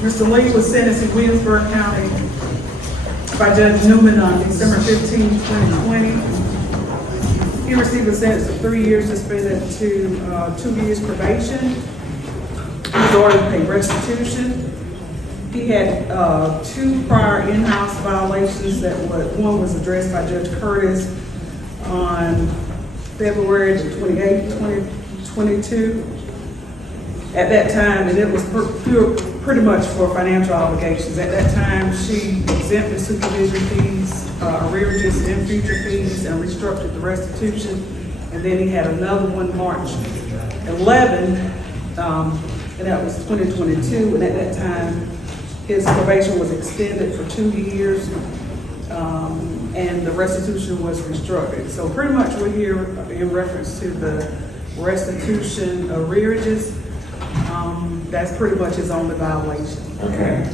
Mr. Lee was sentenced in Williamsburg County by Judge Newman on December 15, 2020. He received a sentence of 3 years suspended to 2 years probation. He was ordered to pay restitution. He had 2 prior in-house violations one was addressed by Judge Curtis on February 28, 2022. At that time, and it was pretty much for financial obligations. At that time, she exempted supervision fees, arrearages and future fees, and restructured the restitution. And then he had another one March 11, and that was 2022. And at that time, his probation was extended for 2 years, and the restitution was restructured. So pretty much we're here in reference to the restitution arrearages. That's pretty much his only violation. Okay.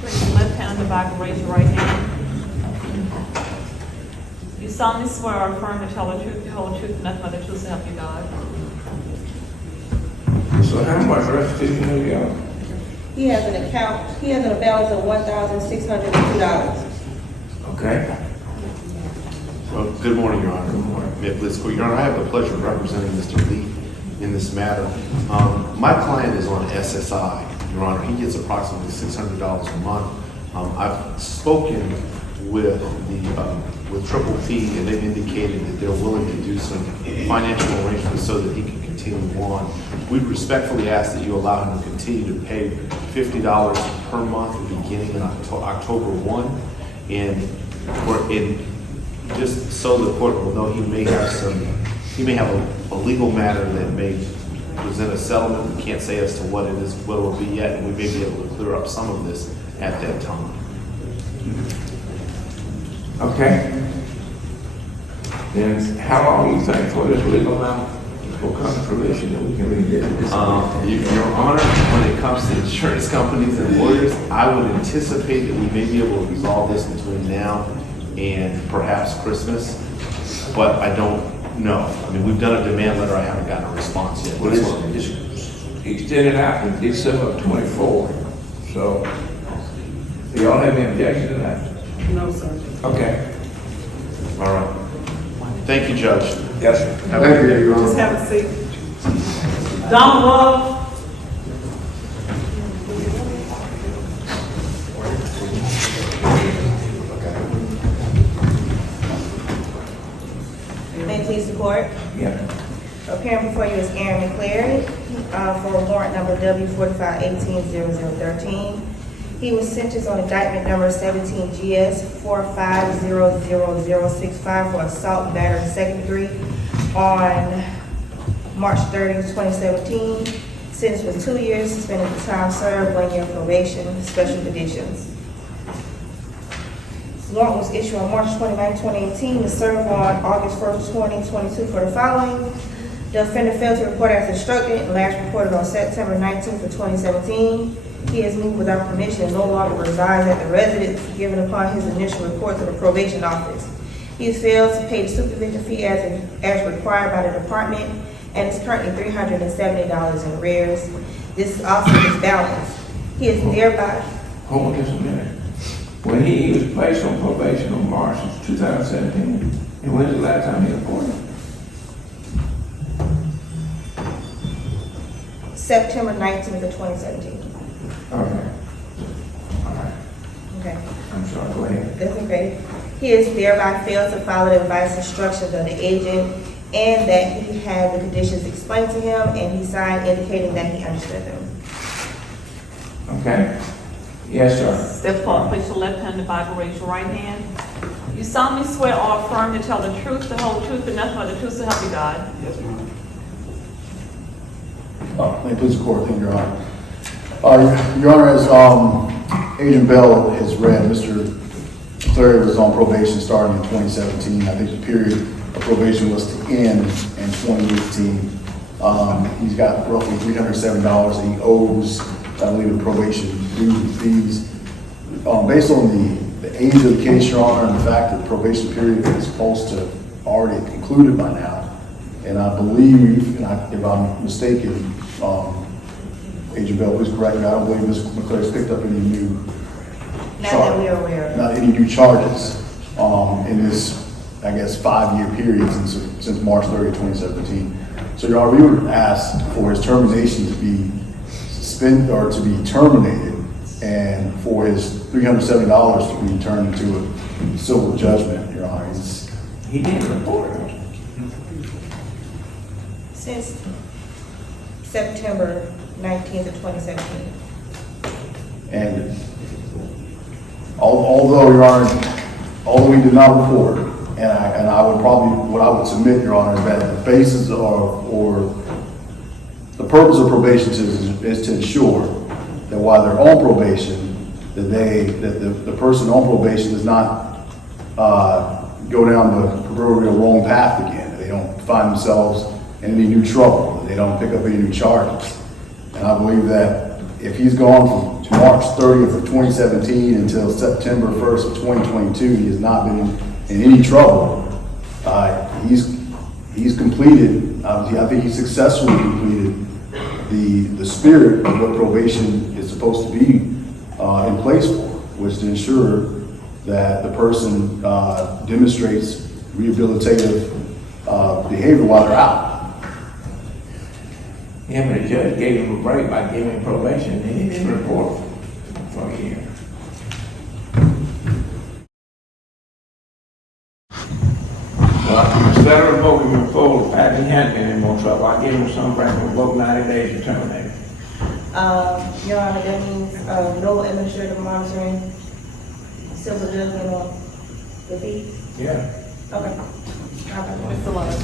Place your left hand on the Bible, raise your right hand. You solemnly swear or affirm to tell the truth, the whole truth, and nothing but the truth, so help you God. So how much restitution do you got? He has a balance of $1,602. Okay. Well, good morning, Your Honor. Good morning. Your Honor, I have the pleasure of representing Mr. Lee in this matter. My client is on SSI, Your Honor. He gets approximately $600 a month. I've spoken with Triple P, and they've indicated that they're willing to do some financial arrangements so that he can continue on. We respectfully ask that you allow him to continue to pay $50 per month beginning in October 1, and just so the court will know, he may have a legal matter that may present a settlement. We can't say as to what it is, what it will be yet, and we may be able to clear up some of this at that time. Okay. Then how long do you think for this legal amount will come to fruition that we can really get this? Your Honor, when it comes to insurance companies and lawyers, I would anticipate that we may be able to resolve this between now and perhaps Christmas, but I don't know. I mean, we've done a demand letter. I haven't gotten a response yet. Well, it's extended out to December of 24. So, do y'all have any objection to that? No, sir. Okay. All right. Thank you, Judge. Yes, sir. Thank you, Your Honor. Just have a seat. Donald Love. May it please the court. Yeah. Appearing before you is Aaron McClary for warrant number W45180013. He was sentenced on indictment number 17GS4500065 for assault and battery second degree on March 30th, 2017. Sentence was 2 years, suspended for time served, 1 year probation, special conditions. Warrant was issued on March 29, 2018, to serve on August 1st, 2022 for the following. The offender failed to report as instructed and last reported on September 19th of 2017. He has moved without permission and no longer resides at the residence given upon his initial report to the probation office. He has failed to pay the supervision fee as required by the department and is currently $370 in arrears. This is also his balance. He is thereby... Hold on just a minute. When he was placed on probation on March of 2017, and when's the last time he reported? September 19th of 2017. Okay. All right. Okay. I'm sorry, go ahead. That's okay. He has thereby failed to follow the advice and instructions of the agent, and that he had the conditions explained to him, and he signed indicating that he understood them. Okay. Yes, sir. Step forward, place your left hand on the Bible, raise your right hand. You solemnly swear or affirm to tell the truth, the whole truth, and nothing but the truth, so help you God. Yes, ma'am. May it please the court, thank you, Your Honor. Your Honor, as Agent Bell has read, Mr. McClary was on probation starting in 2017. I think the period of probation was to end in 2018. He's got roughly $307 and he owes, I believe, the probation due fees. Based on the age of the case, Your Honor, and the fact that the probation period is supposed to already concluded by now, and I believe, if I'm mistaken, Agent Bell, please correct me, I don't believe Ms. McClary's picked up any new. Not that we are aware of. Not any new charges, in this, I guess, 5-year period since March 30, 2017. So, Your Honor, we would ask for his termination to be suspended or to be terminated, and for his $370 to be turned into a civil judgment, Your Honor. He didn't report it. Since September 19th of 2017. And although, Your Honor, although we did not report, and I would probably, what I would submit, Your Honor, is that the basis or the purpose of probation is to ensure that while they're on probation, that the person on probation does not go down the proverbial wrong path again. That they don't find themselves in any new trouble. That they don't pick up any new charges. And I believe that if he's gone from March 30th of 2017 until September 1st of 2022, he has not been in any trouble. He's completed, I think he successfully completed the spirit of what probation is supposed to be in place for, which is to ensure that the person demonstrates rehabilitative behavior while they're out. Yeah, but the judge gave him a break by giving him probation, and he didn't report for a year. Well, instead of revoking him full, Pat, he hadn't been in more trouble. I gave him some break, revoke 90 days and terminate. Your Honor, that means no administrative monitoring, civil judgment on the fees? Yeah. Okay. Mr. Love.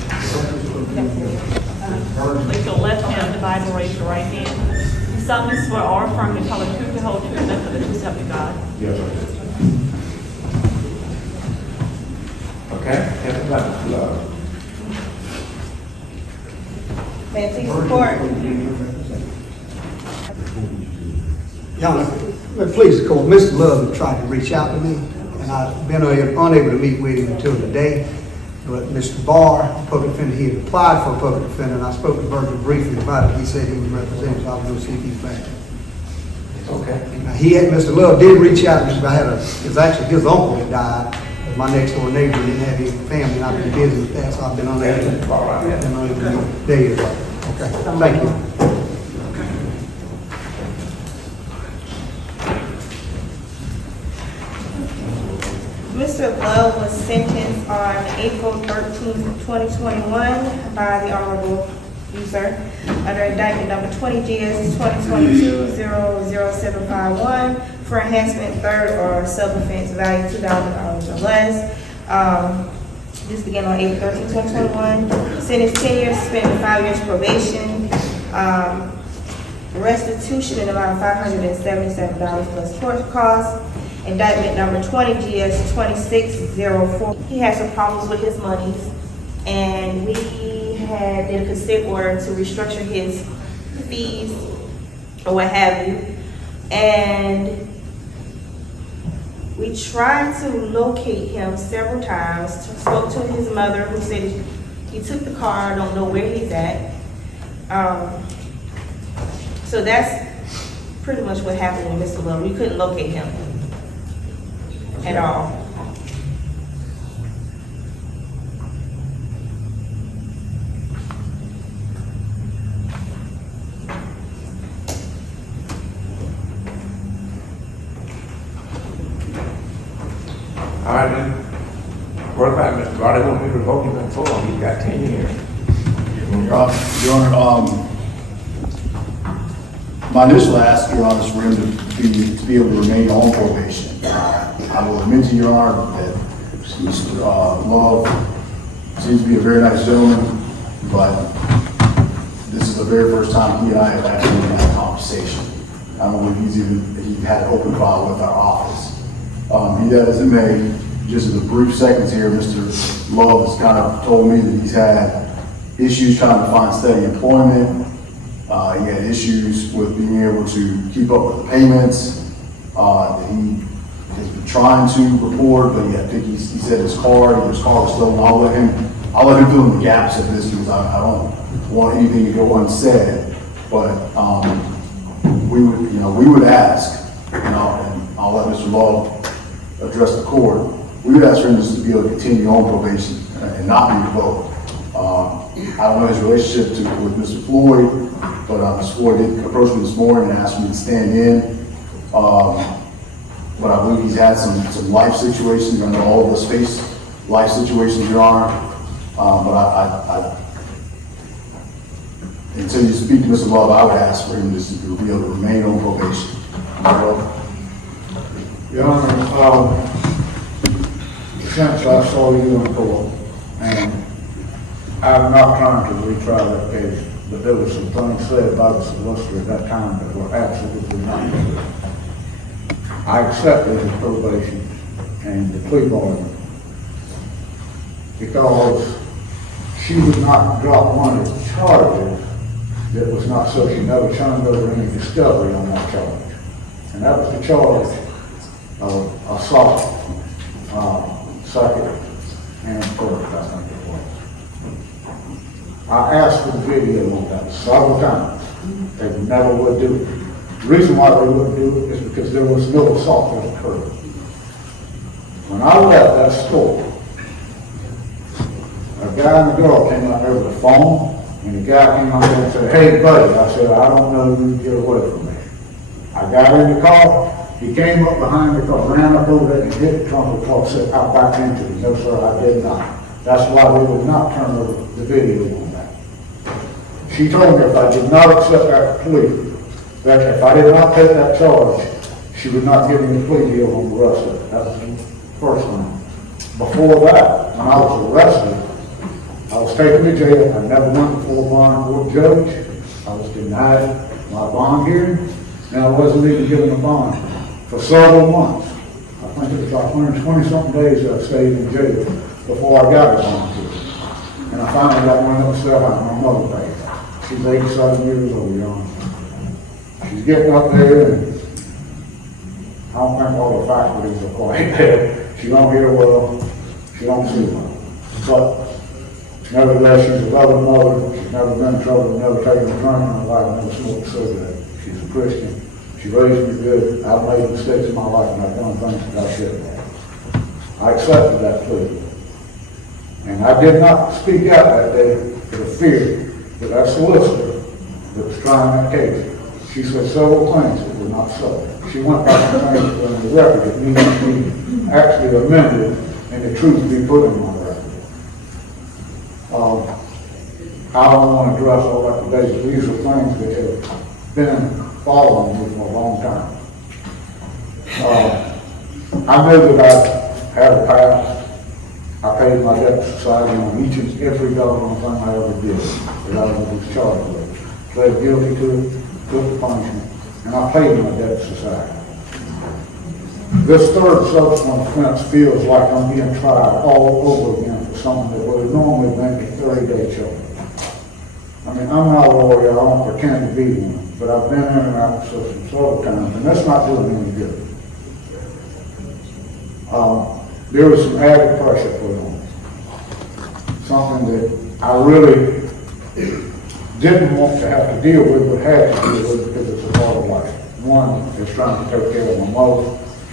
Place your left hand on the Bible, raise your right hand. You solemnly swear or affirm to tell the truth, the whole truth, and nothing but the truth, so help you God. Yes, I did. Okay, everybody, love. May I please report? Your Honor, please, the court, Mr. Love tried to reach out to me, and I've been unable to meet with him until today. But Mr. Barr, public defender, he had applied for a public defender, and I spoke to Virgil briefly about it. He said he was representing, so I was going to see if he's back. Okay. Now, Mr. Love did reach out to me. It was actually his uncle that died. My next door neighbor didn't have any family, and I've been busy with that, so I've been unable to meet there. Okay, thank you. Mr. Love was sentenced on April 13th, 2021 by the Honorable you, sir, under indictment number 20 GS 2022-00751 for enhancement third or sub-offense value $2,000 or less. This began on April 13, 2021. Sentence 10 years, suspended 5 years probation. Restitution in amount of $577 plus court costs. Indictment number 20 GS 2604. He had some problems with his monies, and we did a consent order to restructure his fees or what have you. And we tried to locate him several times. Spoke to his mother, who said he took the car, don't know where he's at. So that's pretty much what happened with Mr. Love. We couldn't locate him at all. All right, then. What about Mr. Barr? They want me to revoke him in full. He's got 10 years. Your Honor, my initial ask, Your Honor, is for him to be able to remain on probation. I will admit to Your Honor that Mr. Love seems to be a very nice gentleman, but this is the very first time he and I have actually had a conversation. I don't believe he had an open file with our office. He does, in May, just in the brief seconds here, Mr. Love has kind of told me that he's had issues trying to find steady employment. He had issues with being able to keep up with the payments. That he has been trying to report, but I think he said his car was stolen. I'll let him fill in the gaps of this because I don't want anything to go unsaid. But we would ask, and I'll let Mr. Law address the court, we would ask for him just to be able to continue on probation and not be revoked. I don't know his relationship with Mr. Floyd, but Mr. Floyd did approach me this morning and asked me to stand in. But I believe he's had some life situations. I know all of us face life situations, Your Honor. But I until you speak to Mr. Love, I would ask for him just to be able to remain on probation. Your Honor, since I saw you in court, and I'm not trying to retry that case, but there were some things said by the solicitor at that time that were absolutely not true. I accepted his probation and the plea bargain because she would not drop one of the charges that was not so. She never turned over any discovery on that charge. And that was the charge of assault, second and third, I think it was. I asked for the video on that several times. They never would do it. The reason why they wouldn't do it is because there was no assault that occurred. When I left that store, a guy and a girl came out there with a phone, and the guy came out there and said, "Hey, buddy." I said, "I don't know, you get away from me." I got in the car, he came up behind the car, ran up over there and hit the trunk of the car, said, "I backed into it." No, sir, I did not. That's why they would not turn over the video on that. She told me if I did not accept that plea, that if I did not take that charge, she would not give me the plea deal on the rest of it. That was the first one. Before that, when I was arrested, I was taken to jail. I never went before a bond court judge. I was denied my bond hearing, and I wasn't even given a bond for several months. I think it was like 120-something days that I stayed in jail before I got a bond hearing. And I finally got one upstairs on my mother paid. She's 87 years old, Your Honor. She's getting up there, and I don't think all the faculties are quite there. She don't hear well, she don't see well. But nevertheless, she's a loving mother. She's never been in trouble, never taken a drink in her life, never smoked a cigarette. She's a Christian. She raised me good. I've made mistakes in my life, and I've done things that I shouldn't have. I accepted that plea. And I did not speak out that day for the fear that that solicitor that was trying that case, she said several things that were not so. She went back and things on the record that needed to be actually amended and the truth be put in my record. I don't want to address all that today, but these are things that have been following me for a long time. I know that I have a past. I paid my debt to society on each and every doggone thing I ever did that I was charged with. Pled guilty to it, took the punishment, and I paid my debt to society. This third subsequent offense feels like I'm being tried all over again for something that would have normally been a 30-day charge. I mean, I'm not a lawyer, I don't pretend to be one, but I've been in and out of the system several times, and that's not doing any good. There was some added pressure put on. Something that I really didn't want to have to deal with, but had to deal with because it's a part of life. One is trying to take care of my mother,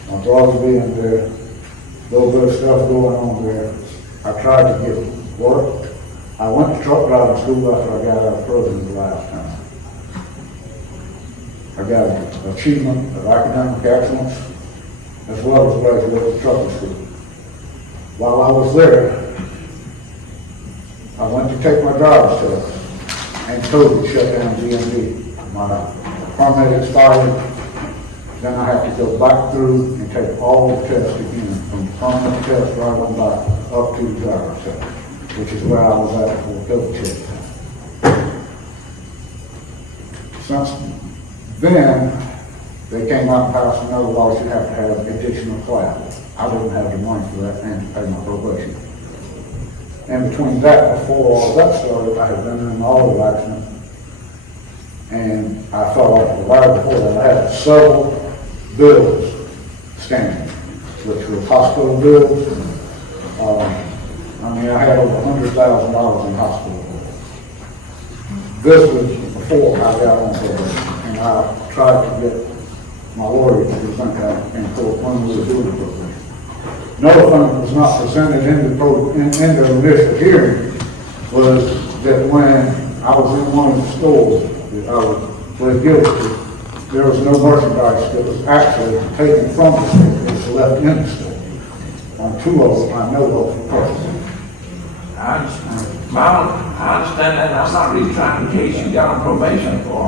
my brother being there, a little bit of stuff going on there. I tried to get work. I went to truck driving school after I got out of prison the last time. I got an achievement of academic excellence as well as graduate trucking school. While I was there, I went to take my driver's test, and COVID shut down DMV. My permit expired, then I had to go back through and take all the tests again, from the permit test right on back up to the driver's test, which is where I was at before COVID shut down. Since then, they came out and passed another law, you have to have additional classes. I didn't have the money for that and to pay my probation. And between that, before all that started, I had been in an auto accident, and I fell off the ladder before that. I had several bills standing, which were hospital bills. I had over $100,000 in hospital bills. This was before I got on probation. And and I tried to get my lawyer to do some kind of, in court when we were doing the probation. Another thing that was not presented in the initial hearing was that when I was in one of the stores that I was pled guilty to, there was no merchandise that was actually taken from the store, it was left in the store. On two of them, I know of personally. I understand that, and I'm not really trying to case you down on probation for.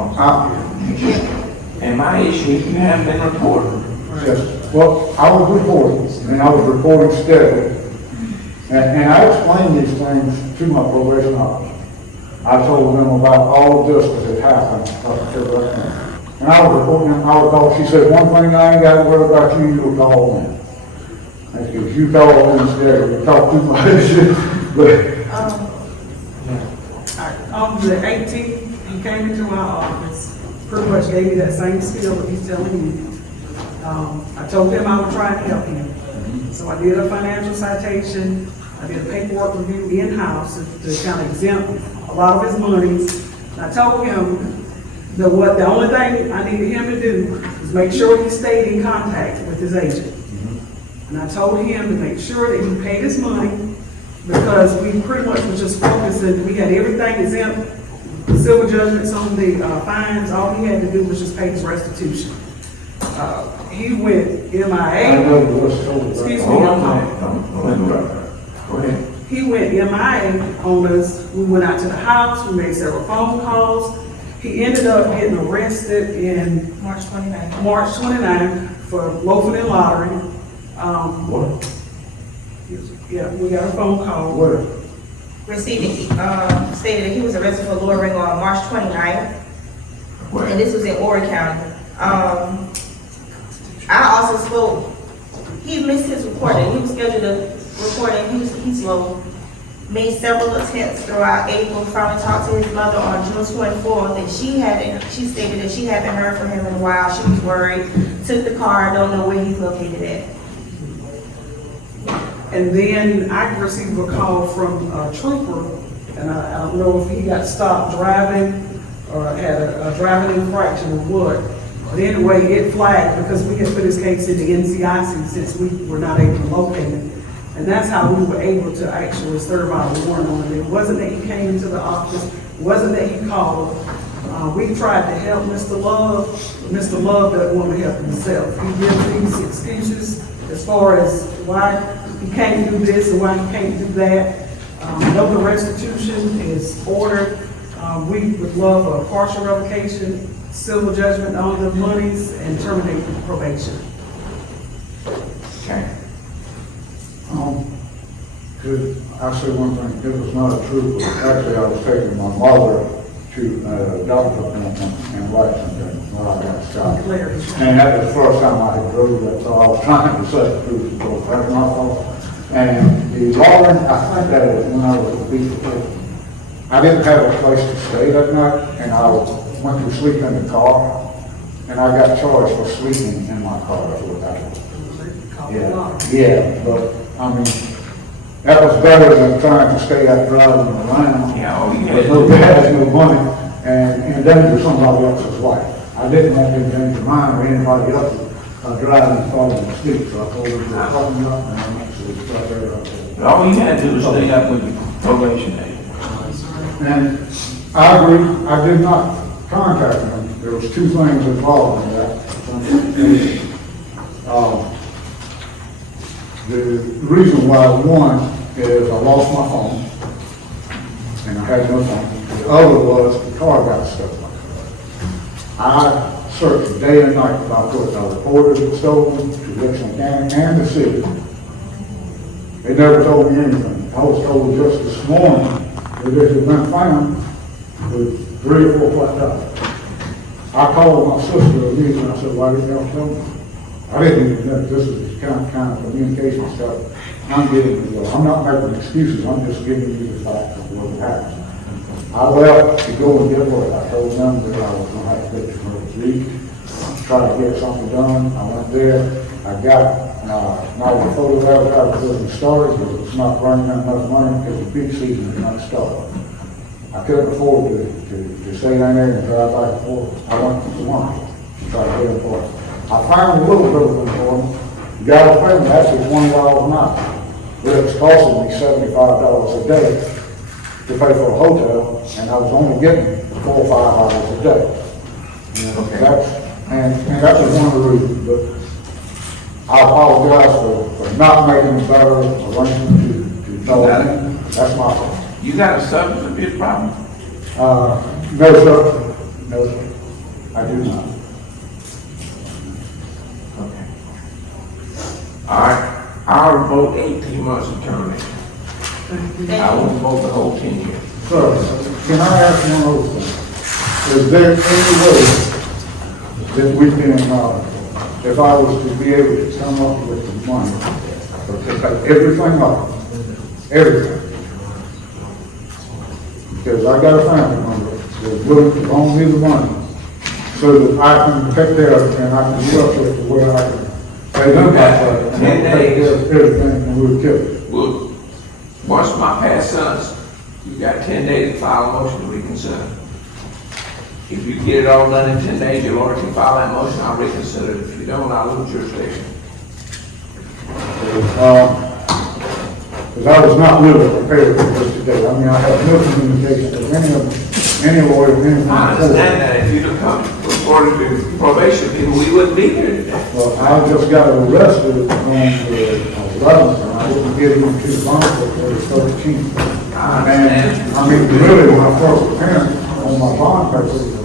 And my issue is you haven't been reported. Yes, well, I was reporting, and I was reporting steadily. And I explained these things to my probation officer. I told them about all of this that had happened up to that point. And I was reporting, I would call, she said, one thing I ain't got to worry about you, you'll call in. I said, if you call in instead, you talk too much. But On the 18th, he came into our office, pretty much gave me that same spiel that he's telling you. I told him I would try and help him. So I did a financial citation, I did a paperwork review in-house to kind of exempt a lot of his monies. And I told him that the only thing I needed him to do is make sure he stayed in contact with his agent. And I told him to make sure that he paid his money, because we pretty much was just focusing, we had everything exempt, civil judgments on the fines, all he had to do was just pay his restitution. He went MIA. I know what's told. Excuse me. Hold on, go ahead. He went MIA on us. We went out to the house, we made several phone calls. He ended up getting arrested in March 29th. March 29th for loafing and lottery. What? Yeah, we got a phone call. What? Receiving, stated that he was arrested for loitering on March 29th, and this was in Horry County. I also spoke, he missed his recording, he was scheduled to record, and he slow. Made several attempts throughout April, finally talked to his mother on June 24th, and she stated that she hadn't heard from him in a while, she was worried, took the car, don't know where he's located at. And then I received a call from a trooper, and I don't know if he got stopped driving or had a driving infraction or what. But anyway, it flagged because we had put his case in the NCIC since we were not able to locate him. And that's how we were able to actually serve our warrant on him. It wasn't that he came into the office, it wasn't that he called. We tried to help Mr. Love, but Mr. Love doesn't want to help himself. He gives these excuses as far as why he can't do this and why he can't do that. No, the restitution is ordered. We would love a partial revocation, civil judgment on the monies, and terminate probation. Okay. I'll say one thing, it was not a trooper. Actually, I was taking my mother to a doctor's appointment in Lexington when I got shot. McClary. And that was the first time I had drove that, so I was trying to set the truth, so that's my fault. And the lawyer, I think that was when I was a beat. I didn't have a place to stay that night, and I went to sleep in the car, and I got charged for sleeping in my car. That's what that was. Yeah, but I mean, that was better than trying to stay out driving around. Yeah, oh, yeah. With no gas, no money, and endanger somebody else's life. I didn't want to endanger mine or anybody else's driving and falling asleep, so I told her to call me up and I went to sleep right there. All you had to do was stay up with your probation agent. And I agree, I did not contact him. There was two things involved in that. The reason why, one, is I lost my phone, and I had no phone. The other was the car got stolen. I searched day and night about what I reported it stolen to Richland County and the city. They never told me anything. I was told just this morning that it had been found with 3 or 4 flat tires. I called my sister immediately and I said, why didn't y'all tell me? I didn't even know this is the kind of communication stuff I'm giving you. I'm not making excuses, I'm just giving you the facts of what happened. I left to go and get work. I told them that I was going to have to get to her week, try to get something done. I went there, I got my photo advertising business started, but it's not running that much money because the peak season is not started. I couldn't afford to stay down there and drive back and forth. I went to Marshall to try to get him for it. I found a little bit of them for him. The guy was paying me actually $20 a night. But it was costing me $75 a day to pay for a hotel, and I was only getting 4 or 5 hours a day. Okay. And that was one of the reasons, but I apologize for not making a better arrangement to tell them. That's my fault. You got a substance abuse problem? No, sir. No, sir. I do not. Okay. All right. I'll revoke 18 months of termination. I won't vote the whole 10 years. Sir, can I ask one other thing? Is there any way that we can, if I was to be able to come up with the money, or to pay everything up, everything? Because I got a family member that's willing to loan me the money so that I can take care of it and I can structure it to where I can pay them back and I can take care of everything and we'll kill it. Well, once my past sentence, you got 10 days to file a motion to reconsider. If you get it all done in 10 days, your lawyer can file that motion, I'll reconsider it. If you don't, I'll lose jurisdiction. Because I was not really prepared for this today. I mean, I have no communication with any lawyer, anyone. I understand that. If you'd have come reported to probation people, we wouldn't be here today. Well, I just got arrested on the 11th, and I didn't get even to the bond until the 13th. I understand. And, I mean, really, when I first appeared on my bond paper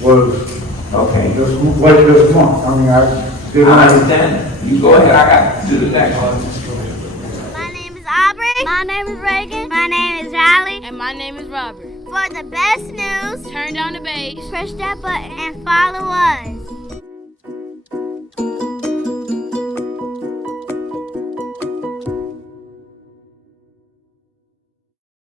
was Okay. just late this month. I mean, I didn't. I understand. You go ahead, I got to do the next one. My name is Aubrey. My name is Reagan. My name is Riley. And my name is Robert. For the best news, Turn down the bass. push that button and follow us.